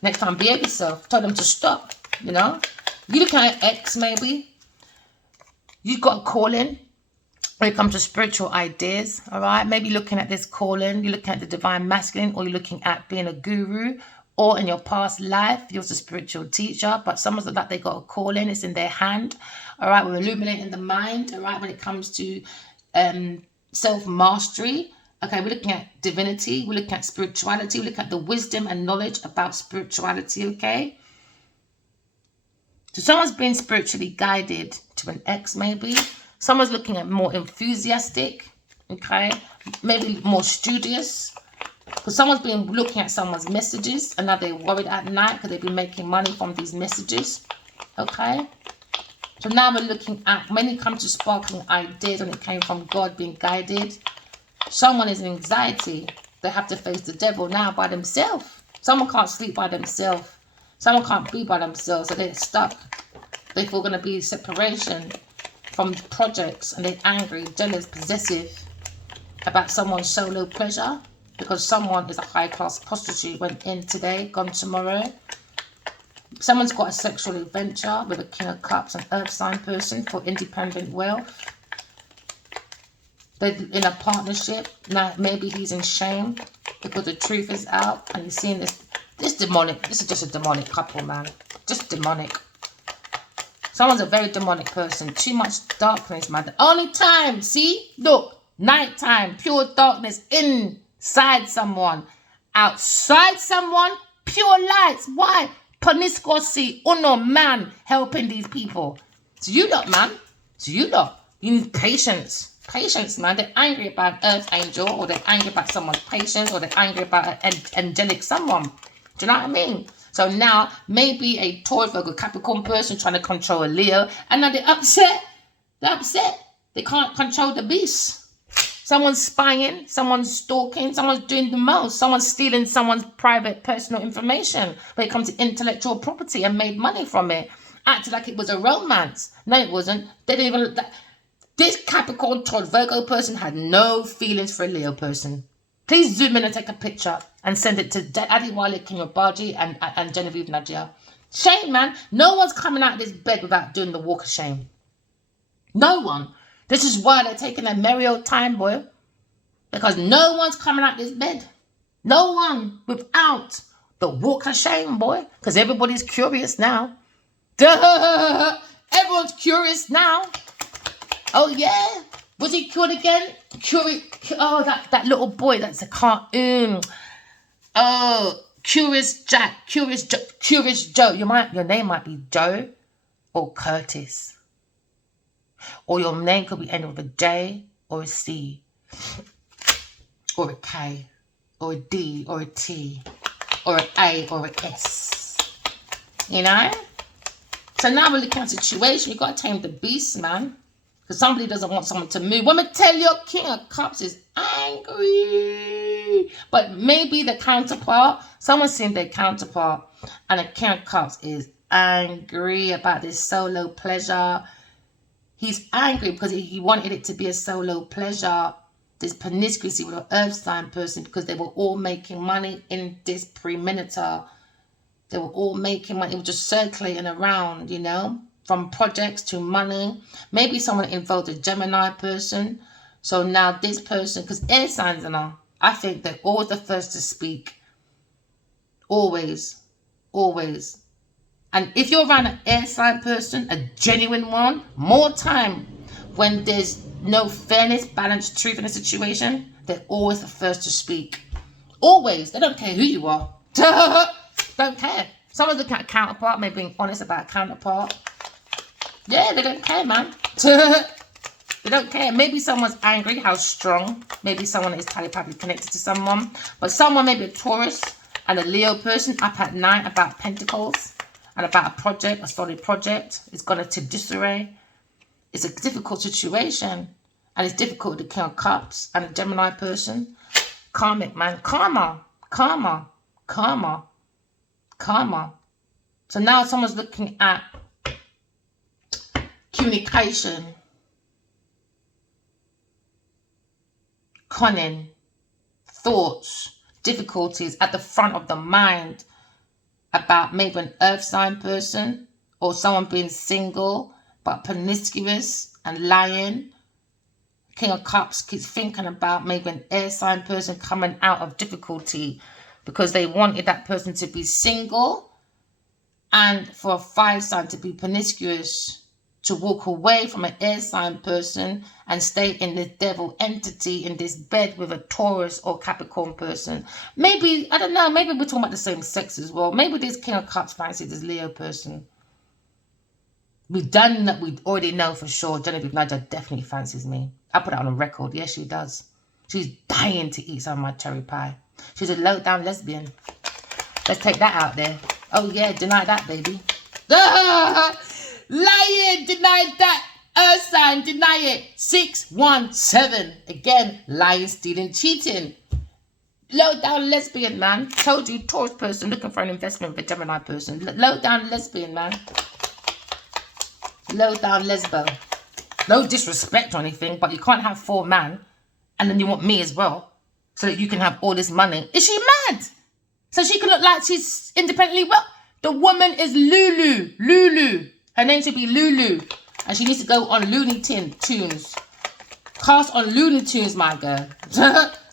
Next time, behave yourself. Tell them to stop, you know. You look at an ex, maybe. You've got a calling when it comes to spiritual ideas, all right? Maybe looking at this calling, you're looking at the divine masculine, or you're looking at being a guru, or in your past life, you're a spiritual teacher, but someone's like they got a calling, it's in their hand, all right? We're illuminating the mind, all right, when it comes to self-mastery. Okay, we're looking at divinity, we're looking at spirituality, we're looking at the wisdom and knowledge about spirituality, okay? So someone's being spiritually guided to an ex, maybe. Someone's looking at more enthusiastic, okay? Maybe more studious. Because someone's been looking at someone's messages and now they're worried at night because they've been making money from these messages, okay? So now we're looking at, when it comes to sparkling ideas, when it came from God being guided, someone is in anxiety. They have to face the devil now by themselves. Someone can't sleep by themselves. Someone can't be by themselves, so they're stuck. They feel going to be separation from projects, and they're angry, jealous, possessive about someone's solo pleasure, because someone is a high-class prostitute, went in today, gone tomorrow. Someone's got a sexual adventure with a King of Cups, an earth sign person for independent wealth. They're in a partnership. Now, maybe he's in shame because the truth is out and he's seeing this demonic. This is just a demonic couple, man. Just demonic. Someone's a very demonic person. Too much darkness, man. The only time, see, look, nighttime, pure darkness inside someone. Outside someone, pure lights. Why? Paniscosi, uno man helping these people. So you lot, man. So you lot. You need patience. Patience, man. They're angry about an earth angel, or they're angry about someone's patience, or they're angry about an angelic someone. Do you know what I mean? So now, maybe a Taurus, Virgo, Capricorn person trying to control a Leo, and now they're upset. They're upset. They can't control the beast. Someone's spying, someone's stalking, someone's doing the most. Someone's stealing someone's private, personal information when it comes to intellectual property and made money from it. Acted like it was a romance. No, it wasn't. They didn't even... This Capricorn, Taurus, Virgo person had no feelings for a Leo person. Please zoom in and take a picture and send it to Adiwale Kinyobaji and Genevieve Nadia. Shame, man. No one's coming out of this bed without doing the walk of shame. No one. This is why they're taking a merry old time, boy. Because no one's coming out of this bed. No one without the walk of shame, boy. Because everybody's curious now. Duh! Everyone's curious now. Oh, yeah. Was he called again? Oh, that little boy. That's a cartoon. Oh, Curious Jack. Curious Joe. Your name might be Joe or Curtis. Or your name could be ended with a J or a C. Or a K. Or a D or a T. Or an A or an S. You know? So now we're looking at a situation. You've got to tame the beast, man. Because somebody doesn't want someone to move. When we tell your King of Cups is angry. But maybe the counterpart, someone's seen their counterpart, and the King of Cups is angry about this solo pleasure. He's angry because he wanted it to be a solo pleasure. This promiscuity with an earth sign person, because they were all making money in this pre-minotaur. They were all making money. It was just circulating around, you know. From projects to money. Maybe someone involved a Gemini person. So now this person, because air signs and all, I think they're always the first to speak. Always. Always. And if you're around an air sign person, a genuine one, more time when there's no fairness, balance, truth in a situation, they're always the first to speak. Always. They don't care who you are. Don't care. Someone's looking at a counterpart, maybe being honest about a counterpart. Yeah, they don't care, man. They don't care. Maybe someone's angry, how strong. Maybe someone is telepathically connected to someone. But someone, maybe a Taurus and a Leo person, up at night about pentacles and about a project, a solid project. It's gone into disarray. It's a difficult situation. And it's difficult with the King of Cups and a Gemini person. Karmic, man. Karma. Karma. Karma. Karma. So now someone's looking at communication, cunning, thoughts, difficulties at the front of the mind about maybe an earth sign person or someone being single but promiscuous and lying. King of Cups keeps thinking about maybe an air sign person coming out of difficulty because they wanted that person to be single, and for a fire sign to be promiscuous, to walk away from an air sign person and stay in this devil entity in this bed with a Taurus or Capricorn person. Maybe, I don't know, maybe we're talking about the same sex as well. Maybe this King of Cups fancies this Leo person. We've done that, we already know for sure. Genevieve Nigel definitely fancies me. I put it on a record. Yes, she does. She's dying to eat some of my cherry pie. She's a low-down lesbian. Let's take that out there. Oh, yeah, deny that, baby. Lying, deny that. Earth sign, deny it. 617. Again, lying, stealing, cheating. Low-down lesbian, man. Told you, Taurus person looking for an investment with a Gemini person. Low-down lesbian, man. Low-down lesbo. No disrespect or anything, but you can't have 4 men and then you want me as well so that you can have all this money. Is she mad? So she can look like she's independently well. The woman is Lulu. Lulu. Her name should be Lulu. And she needs to go on Looney Tunes. Cast on Looney Tunes, my girl.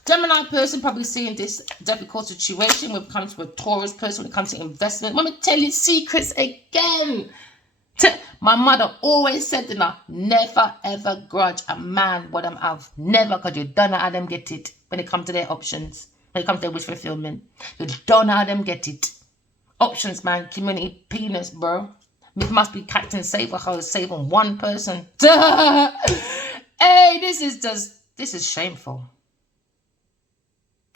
Gemini person probably seeing this difficult situation when it comes to a Taurus person, when it comes to investment. Let me tell you secrets again. My mother always said to me, never ever grudge a man what I'm of. Never, because you don't know how them get it when it comes to their options. When it comes to their wish fulfillment. You don't know how them get it. Options, man. Community penis, bro. It must be Captain Saverhose saving one person. Hey, this is shameful.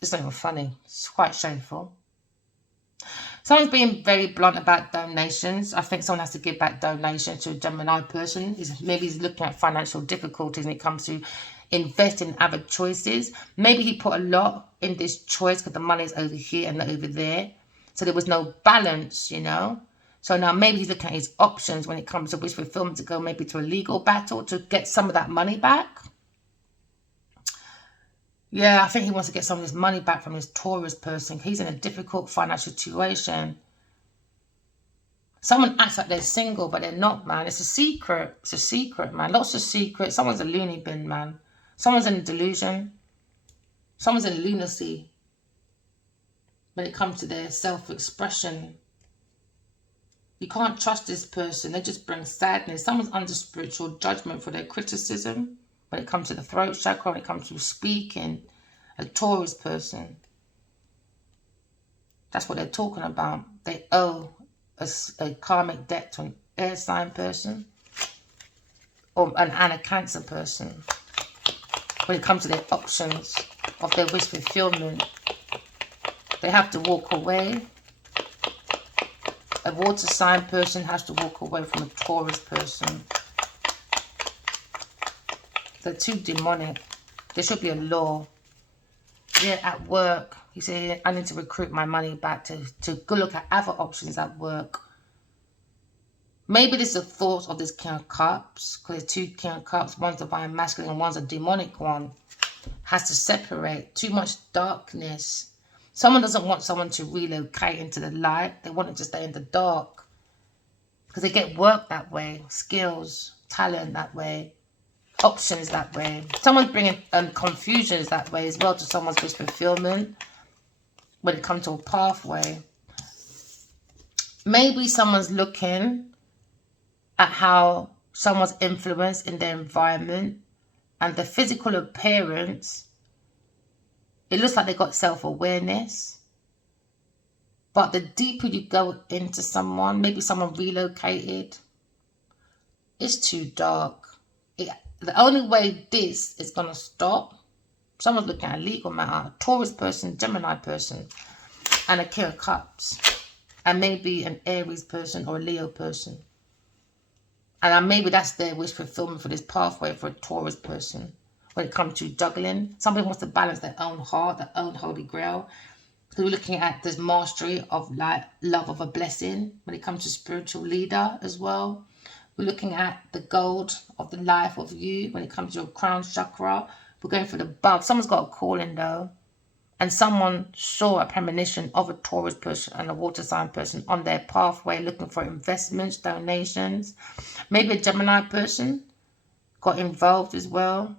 It's not even funny. It's quite shameful. Someone's being very blunt about donations. I think someone has to give back donations to a Gemini person. Maybe he's looking at financial difficulties when it comes to investing in other choices. Maybe he put a lot in this choice because the money's over here and not over there. So there was no balance, you know. So now maybe he's looking at his options when it comes to wish fulfillment to go maybe to a legal battle to get some of that money back. Yeah, I think he wants to get some of his money back from his Taurus person. He's in a difficult financial situation. Someone acts like they're single, but they're not, man. It's a secret. It's a secret, man. Lots of secrets. Someone's a loony bin, man. Someone's in a delusion. Someone's in lunacy when it comes to their self-expression. You can't trust this person. They just bring sadness. Someone's under spiritual judgment for their criticism. When it comes to the throat chakra, when it comes to speaking, a Taurus person. That's what they're talking about. They owe a karmic debt to an air sign person or and a Cancer person. When it comes to their options of their wish fulfillment, they have to walk away. A water sign person has to walk away from a Taurus person. They're too demonic. There should be a law. Yeah, at work, he said, I need to recruit my money back to go look at other options at work. Maybe this is a thought of this King of Cups, because there's 2 King of Cups, one's divine masculine and one's a demonic one. Has to separate. Too much darkness. Someone doesn't want someone to relocate into the light. They want them to stay in the dark. Because they get work that way, skills, talent that way. Options that way. Someone's bringing confusions that way as well to someone's wish fulfillment when it comes to a pathway. Maybe someone's looking at how someone's influence in their environment and the physical appearance. It looks like they got self-awareness. But the deeper you go into someone, maybe someone relocated, it's too dark. The only way this is going to stop, someone's looking at a legal matter, a Taurus person, Gemini person, and a King of Cups. And maybe an Aries person or a Leo person. And maybe that's their wish fulfillment for this pathway for a Taurus person. When it comes to juggling, somebody wants to balance their own heart, their own holy grail. So we're looking at this mastery of like love of a blessing when it comes to spiritual leader as well. We're looking at the gold of the life of you when it comes to your crown chakra. We're going for the above. Someone's got a calling though. And someone saw a premonition of a Taurus person and a water sign person on their pathway looking for investments, donations. Maybe a Gemini person got involved as well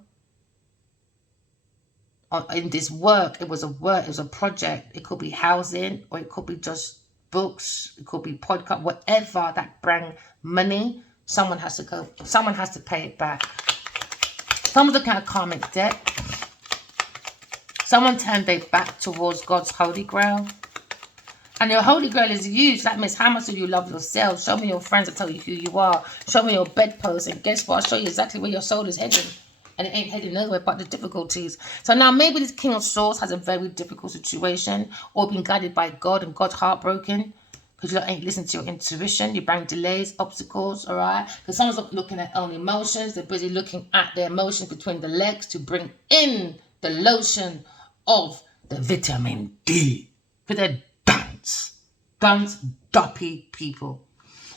in this work. It was a project. It could be housing, or it could be just books. It could be podcast, whatever that bring money. Someone has to pay it back. Someone's looking at a karmic debt. Someone turned their back towards God's holy grail. And your holy grail is used. That means how much do you love yourself? Show me your friends and tell you who you are. Show me your bedpost. And guess what? I'll show you exactly where your soul is heading. And it ain't heading nowhere but the difficulties. So now maybe this King of Swords has a very difficult situation. Or being guided by God and God's heartbroken. Because you ain't listening to your intuition. You bring delays, obstacles, all right? Because someone's not looking at own emotions. They're busy looking at their emotions between the legs to bring in the lotion of the vitamin D. For the dunce, duppy people.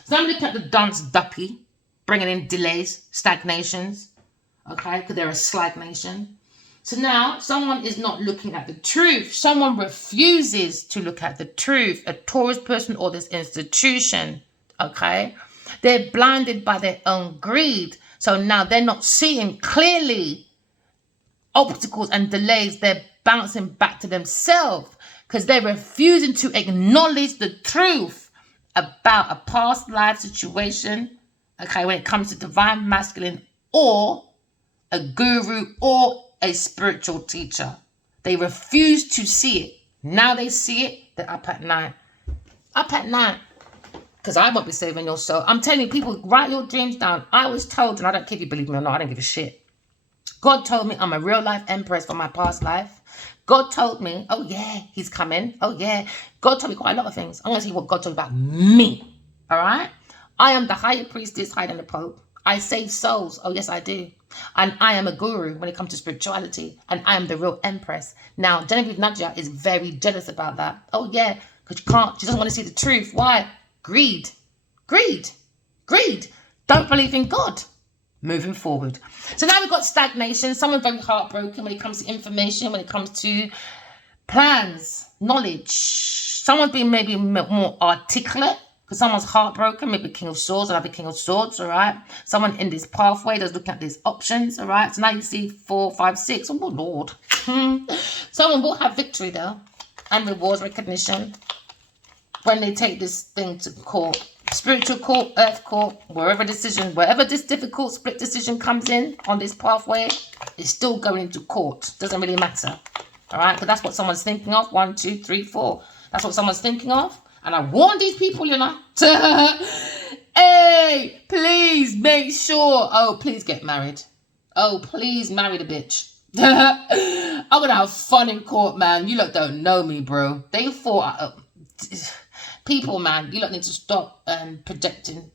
So I'm looking at the dunce duppy, bringing in delays, stagnations, okay, because they're a stagnation. So now someone is not looking at the truth. Someone refuses to look at the truth. A Taurus person or this institution, okay? They're blinded by their own greed. So now they're not seeing clearly obstacles and delays. They're bouncing back to themselves because they're refusing to acknowledge the truth about a past life situation, okay, when it comes to divine masculine or a guru or a spiritual teacher. They refuse to see it. Now they see it, they're up at night. Up at night. Because I won't be saving your soul. I'm telling you, people, write your dreams down. I was told, and I don't care if you believe me or not, I don't give a shit. God told me I'm a real life empress from my past life. God told me, oh yeah, he's coming. Oh yeah. God told me quite a lot of things. I'm going to tell you what God told me about me. All right? I am the higher priestess, higher than the Pope. I save souls. Oh yes, I do. And I am a guru when it comes to spirituality. And I am the real empress. Now, Genevieve Nadia is very jealous about that. Oh yeah, because she doesn't want to see the truth. Why? Greed. Greed. Greed. Don't believe in God. Moving forward. So now we've got stagnation. Someone very heartbroken when it comes to information, when it comes to plans, knowledge. Someone being maybe more articulate because someone's heartbroken, maybe King of Swords, another King of Swords, all right? Someone in this pathway that's looking at these options, all right? So now you see 4, 5, 6. Oh, Lord. Someone will have victory, though, and rewards, recognition when they take this thing to court. Spiritual court, earth court, wherever this difficult split decision comes in on this pathway, it's still going into court. Doesn't really matter. All right? Because that's what someone's thinking of. 1, 2, 3, 4. That's what someone's thinking of. And I warn these people, you know. Hey, please make sure. Oh, please get married. Oh, please marry the bitch. I'm going to have fun in court, man. You lot don't know me, bro. They thought... people, man, you lot need to stop projecting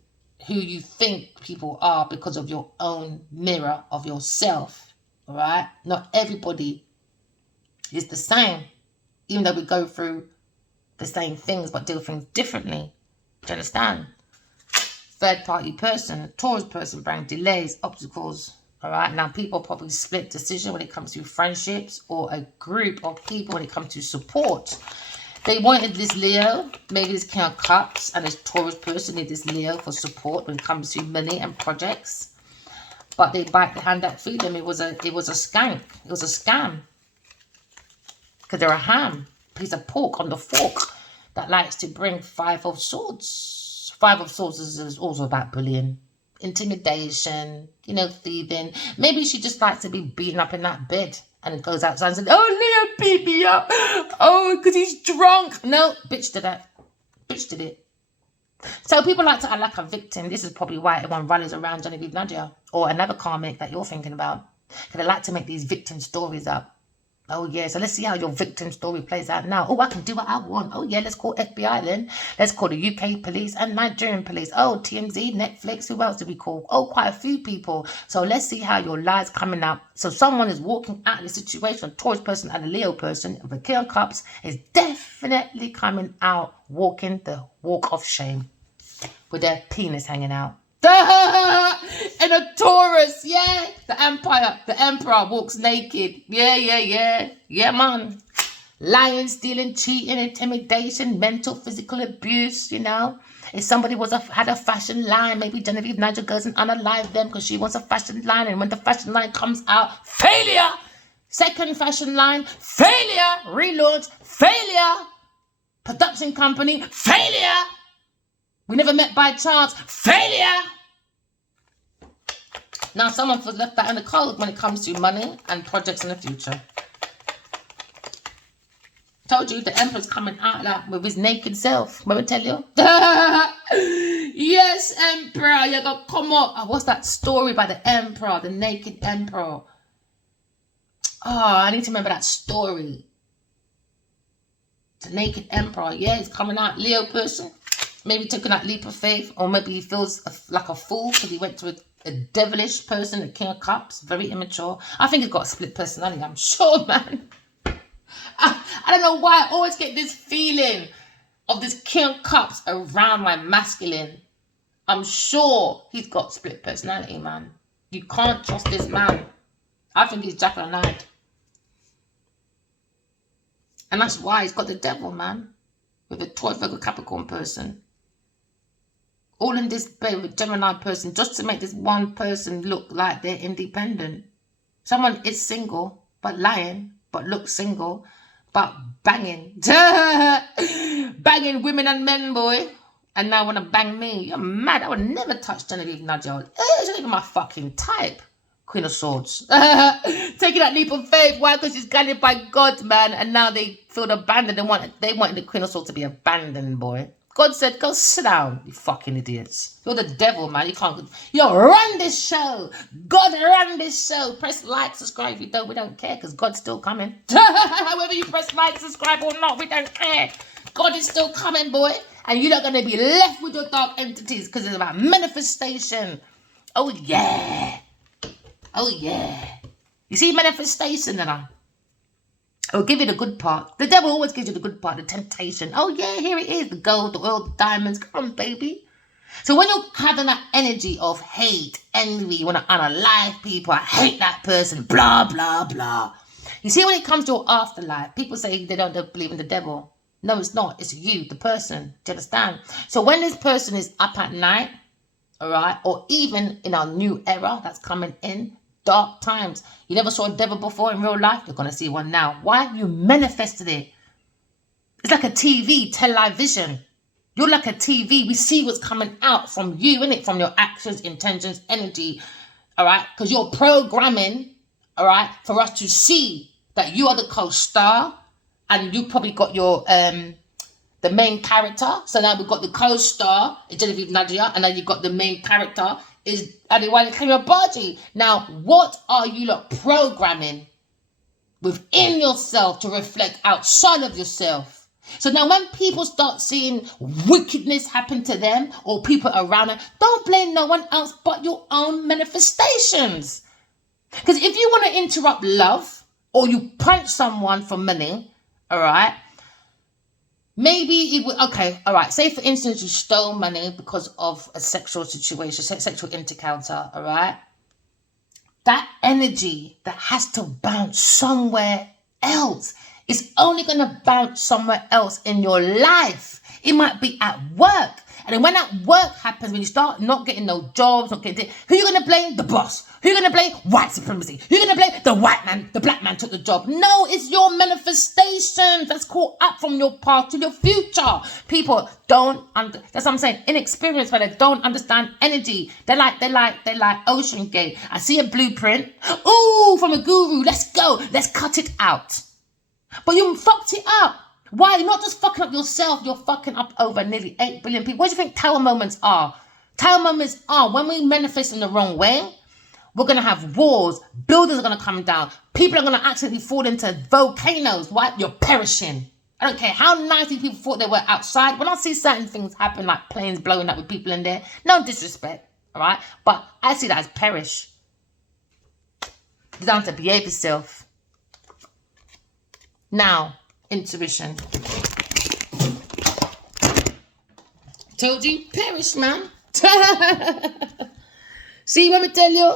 who you think people are because of your own mirror of yourself, all right? Not everybody is the same, even though we go through the same things but deal things differently. Do you understand? Third-party person, a Taurus person, bring delays, obstacles, all right? Now, people probably split decision when it comes to friendships or a group of people when it comes to support. They wanted this Leo, maybe this King of Cups, and this Taurus person need this Leo for support when it comes to money and projects. But they bite the hand that feed them. It was a skank. It was a scam. Because they're a ham, piece of pork on the fork that likes to bring 5 of Swords. 5 of Swords is also about bullying, intimidation, thieving. Maybe she just likes to be beaten up in that bed And it goes outside and says, oh, Leo beat me up. Oh, because he's drunk. No, bitch did that. Bitch did it. So people like to act like a victim. This is probably why everyone rallies around Genevieve Nadia or another Kamric that you're thinking about. Because they like to make these victim stories up. Oh, yeah, so let's see how your victim story plays out now. Oh, I can do what I want. Oh, yeah, let's call FBI then. Let's call the UK police and Nigerian police. Oh, TMZ, Netflix, who else did we call? Oh, quite a few people. So let's see how your lies coming out. So someone is walking out of the situation, a Taurus person and a Leo person, the King of Cups is definitely coming out, walking the walk of shame with their penis hanging out. And a Taurus, yeah. The emperor walks naked. Yeah, man. Lying, stealing, cheating, intimidation, mental, physical abuse, you know. If somebody had a fashion line, maybe Genevieve Nadia goes and unalive them because she wants a fashion line. And when the fashion line comes out, failure. Second fashion line, failure. Relaunch, failure. Production company, failure. We never met by chance. Failure! Now someone feels left out in the cold when it comes to money and projects in the future. Told you the Emperor's coming out like with his naked self. Let me tell you. Yes, Emperor. You got come up. Oh, what's that story by the Emperor? The naked Emperor. Oh, I need to remember that story. The naked Emperor. Yeah, he's coming out. Leo person. Maybe taking that leap of faith, or maybe he feels like a fool because he went to a devilish person, the King of Cups, very immature. I think he's got a split personality, I'm sure, man. I don't know why I always get this feeling of this King of Cups around my masculine. I'm sure he's got split personality, man. You can't trust this man. I think he's Jack and Knight. And that's why he's got the devil, man. With a Taurus, Virgo, Capricorn person. All in this bed with Gemini person just to make this one person look like they're independent. Someone is single, but lying, but looks single, but banging. Banging women and men, boy. And now want to bang me. You're mad. I would never touch Genevieve Nadia. She's not even my fucking type. Queen of Swords. Taking that leap of faith. Why? Because she's guided by God, man. And now they feel abandoned. They want the Queen of Swords to be abandoned, boy. God said, go sit down, you fucking idiots. You're the devil, man. You can't. Run this show. God, run this show. Press like, subscribe. If you don't, we don't care because God's still coming. Whether you press like, subscribe or not, we don't care. God is still coming, boy. And you're not going to be left with your dark entities because it's about manifestation. Oh, yeah. Oh, yeah. You see manifestation, and I'll give you the good part. The devil always gives you the good part, the temptation. Oh, yeah, here it is. The gold, the oil, the diamonds. Come on, baby. So when you're having that energy of hate, envy, you want to unalive people, I hate that person, blah, blah, blah. You see, when it comes to your afterlife, people say they don't believe in the devil. No, it's not. It's you, the person. Do you understand? So when this person is up at night, all right, or even in our new era that's coming in, dark times. You never saw a devil before in real life. You're going to see one now. Why? You manifested it. It's like a TV, television. You're like a TV. We see what's coming out from you, innit? From your actions, intentions, energy. All right? Because you're programming, all right, for us to see that you are the co-star and you probably got your the main character. So now we've got the co-star, Genevieve Nadia, and then you've got the main character is Adewale Kanyabadi. Now, what are you lot programming within yourself to reflect outside of yourself? So now when people start seeing wickedness happen to them or people around them, don't blame no one else but your own manifestations. Because if you want to interrupt love or you punch someone for money, all right, maybe it would, okay, all right. Say, for instance, you stole money because of a sexual situation, sexual encounter, all right? That energy that has to bounce somewhere else is only going to bounce somewhere else in your life. It might be at work. And then when that work happens, when you start not getting no jobs, not getting who you gonna blame? The boss. Who you gonna blame? White supremacy. Who you gonna blame? The white man, the black man took the job. No, it's your manifestations that's caught up from your past to your future. People don't that's what I'm saying. Inexperienced, but they don't understand energy. They're like Ocean Gate. I see a blueprint. Ooh, from a guru. Let's go. Let's cut it out. But you fucked it up. Why? You're not just fucking up yourself, you're fucking up over nearly 8 billion people. What do you think tower moments are? Tower moments are when we manifest in the wrong way, we're going to have wars, buildings are going to come down, people are going to accidentally fall into volcanoes. Why? You're perishing. I don't care how nicely people thought they were outside. When I see certain things happen, like planes blowing up with people in there, no disrespect, all right? But I see that as perish. You're down to behave yourself. Now, intuition. Told you, perish, man. See what I tell you?